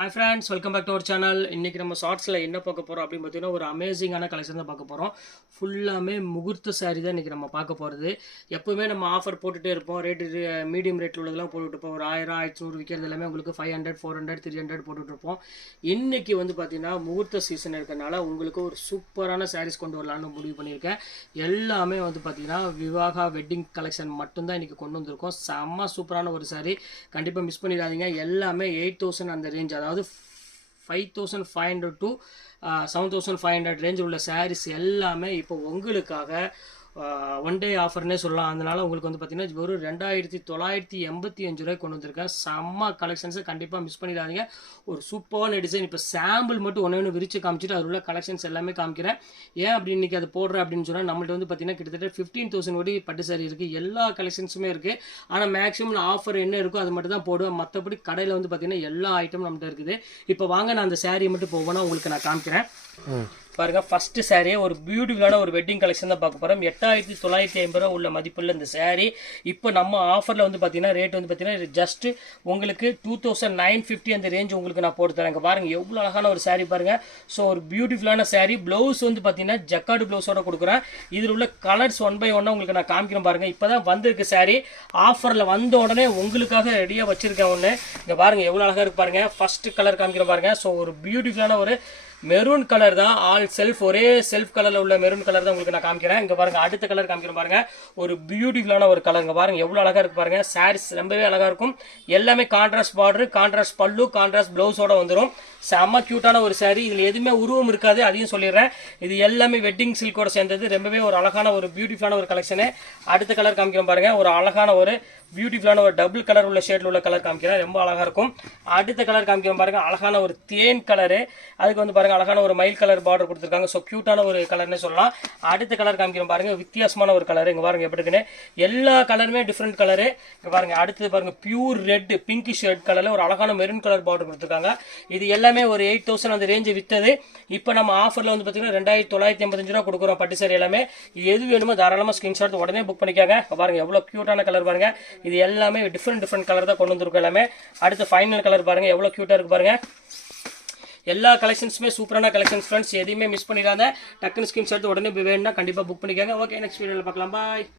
Hi friends, welcome back to our channel. இன்றைக்கி நம்ம ஷார்ட்ஸில் என்ன பார்க்க போகிறோம் அப்படின்னு பார்த்தீங்கன்னா, ஒரு அமேசிங்கான கலெக்ஷன் தான் பார்க்க போகிறோம். ஃபுல்லாமே முகூர்த்த சாரீ தான் இன்றைக்கி நம்ம பார்க்க போகிறது. எப்போவுமே நம்ம ஆஃபர் போட்டுகிட்டே இருப்போம். ரேட்டு மீடியம் ரேட்டில் உள்ளதெல்லாம் போட்டுட்ருப்போம். ஒரு 1000, 1500 விற்கிறது எல்லாமே உங்களுக்கு 500, 400, 300 போட்டுட்ருப்போம். இன்றைக்கி வந்து பார்த்திங்கன்னா முகூர்த்த சீசன் இருக்கிறனால உங்களுக்கு ஒரு சூப்பரான சாரீஸ் கொண்டு வரலான்னு முடிவு பண்ணியிருக்கேன். எல்லாமே வந்து பார்த்திங்கன்னா விவாகா வெட்டிங் கலெக்ஷன் மட்டும்தான் இன்றைக்கி கொண்டு வந்திருக்கோம். செம்ம சூப்பரான ஒரு சாரீ, கண்டிப்பாக மிஸ் பண்ணிடாதீங்க. எல்லாமே 8000 அந்த ரேஞ்ச், அதாவது 5500 to 7500 ரேஞ்சில் உள்ள சாரீஸ் எல்லாமே இப்போ உங்களுக்காக ஒன் டே ஆஃபர்னே சொல்லலாம். அதனால் உங்களுக்கு வந்து பார்த்தீங்கன்னா ஒரு 2985 ரூபாய்க்கு கொண்டு வந்திருக்கேன். செம்ம கலெக்ஷன்ஸை கண்டிப்பாக மிஸ் பண்ணிடாதீங்க. ஒரு சூப்பரான டிசைன். இப்போ சாம்பிள் மட்டும் ஒன்று விரிச்சு காமிச்சிட்டு அதில் உள்ள கலெக்ஷன்ஸ் எல்லாமே காமிக்கிறேன். ஏன் அப்படி இன்றைக்கி அது போடுறேன் அப்படின்னு சொன்னால், நம்மள்ட்ட வந்து பார்த்தீங்கன்னா கிட்டத்தட்ட 15,000 ஓடி பட்டு சாரி இருக்குது. எல்லா கலெக்ஷன்ஸுமே இருக்குது. ஆனால் மேக்ஸிமம் ஆஃபர் என்ன இருக்கோ அது மட்டும் தான் போடுவேன். மற்றபடி கடையில் வந்து பார்த்தீங்கன்னா எல்லா ஐட்டமும் நம்மகிட்ட இருக்குது. இப்போ வாங்க, நான் அந்த சாரியை மட்டும் போவேன்னா உங்களுக்கு நான் காமிக்கிறேன். பாருங்க, ஃபர்ஸ்ட் சாரீ ஒரு பியூட்டிஃபுல்லான ஒரு வெட்டிங் கலெக்ஷன் தான் பார்க்க போகிறோம். 8950 ரூபா உள்ள மதிப்புள்ள இந்த சாரீ இப்போ நம்ம ஆஃபரில் வந்து பார்த்தீங்கன்னா ரேட் வந்து பார்த்தீங்கன்னா ஜஸ்ட் உங்களுக்கு 2950 அந்த ரேஞ்ச் உங்களுக்கு நான் போட்டு தரேன். பாருங்கள் எவ்வளோ அழகான ஒரு சாரீ பாருங்கள். ஸோ ஒரு பியூட்டிஃபுல்லான சாரீ. ப்ளவுஸ் வந்து பார்த்தீங்கன்னா ஜக்கார்டு ப்ளவுஸோட கொடுக்குறேன். இதில் உள்ள கலர்ஸ் 1 by 1 உங்களுக்கு நான் காமிக்கிறேன். பாருங்கள், இப்போ தான் வந்திருக்கு சாரீ. ஆஃபரில் வந்த உடனே உங்களுக்காக ரெடியாக வச்சுருக்கேன் ஒன்று. இங்கே பாருங்கள் எவ்வளோ அழகாக இருக்கு பாருங்கள். ஃபர்ஸ்ட் கலர் காமிக்கிறேன் பாருங்கள். ஸோ ஒரு பியூட்டிஃபுல்லான ஒரு மெரூன் கலர் தான். ஆல் செல்ஃப், ஒரே செல்ஃப் கலரில் உள்ள மெரூன் கலர் தான் உங்களுக்கு நான் காமிக்கிறேன். இங்கே பாருங்கள், அடுத்த கலர் காமிக்கிறேன் பாருங்கள். ஒரு பியூட்டிஃபுல்லான ஒரு கலர். இங்கே பாருங்கள் எவ்வளோ அழகாக இருக்கு பாருங்கள். சாரீஸ் ரொம்பவே அழகாக இருக்கும். எல்லாமே கான்ட்ராஸ்ட் பார்டர், கான்ட்ராஸ்ட் பல்லு, கான்ட்ராஸ்ட் ப்ளவுஸோட வந்துடும். செம்ம க்யூட்டான ஒரு சாரீ. இதில் எதுவுமே உருவம் இருக்காது, அதையும் சொல்லிடுறேன். இது எல்லாமே வெட்டிங் சில்கோட சேர்ந்தது. ரொம்பவே ஒரு அழகான ஒரு பியூட்டிஃபுல்லான ஒரு கலெக்ஷனு. அடுத்த கலர் காமிக்கிறேன் பாருங்கள். ஒரு அழகான ஒரு பியூட்டிஃபுல்லான ஒரு டபுள் கலர் உள்ள ஷேட்ல உள்ள கலர் காமிக்கிறேன். ரொம்ப அழகாக இருக்கும். அடுத்த கலர் காமிக்கிறேன் பாருங்கள். அழகான ஒரு தேன் கலரு. அதுக்கு வந்து பாருங்கள் அழகான ஒரு மயில் கலர் பார்டர் கொடுத்துருக்காங்க. ஸோ க்யூட்டான ஒரு கலர்னே சொல்லலாம். அடுத்த கலர் காமிக்கிறேன் பாருங்கள். வித்தியாசமான ஒரு கலர். இங்கே பாருங்கள் எப்படி இருக்குன்னு. எல்லா கலருமே டிஃப்ரெண்ட் கலரு. இங்கே பாருங்கள், அடுத்தது பாருங்கள் பியூர் ரெட், பிங்கிஷ் ரெட் கலரில் ஒரு அழகான மெரூன் கலர் பார்டர் கொடுத்துருக்காங்க. இது எல்லாமே ஒரு 8000 அந்த ரேஞ்சு விற்றது. இப்போ நம்ம ஆஃபரில் வந்து பார்த்தீங்கன்னா 2985 ரூபா கொடுக்குறோம். பட்டு சாரி எல்லாமே. எது வேணுமோ தாராளமாக ஸ்க்ரீன்ஷாட் உடனே புக் பண்ணிக்காங்க. பாருங்கள் எவ்வளோ க்யூட்டான கலர் பாருங்கள். இது எல்லாமே டிஃப்ரெண்ட் கலர் தான் கொண்டு வந்திருக்கும் எல்லாமே. அடுத்த ஃபைனல் கலர் பாருங்கள் எவ்வளோ க்யூட்டாக இருக்குது பாருங்கள். எல்லா கலெக்ஷன்ஸுமே சூப்பரான கலெக்ஷன்ஸ் ஃப்ரெண்ட்ஸ். எதையுமே மிஸ் பண்ணிடாத. டக்குன்னு ஸ்க்ரீன்ஷாட் உடனே வேணும்னா கண்டிப்பாக புக் பண்ணிக்காங்க. ஓகே, நெக்ஸ்ட் வீடியோவில் பார்க்கலாம். பாய்.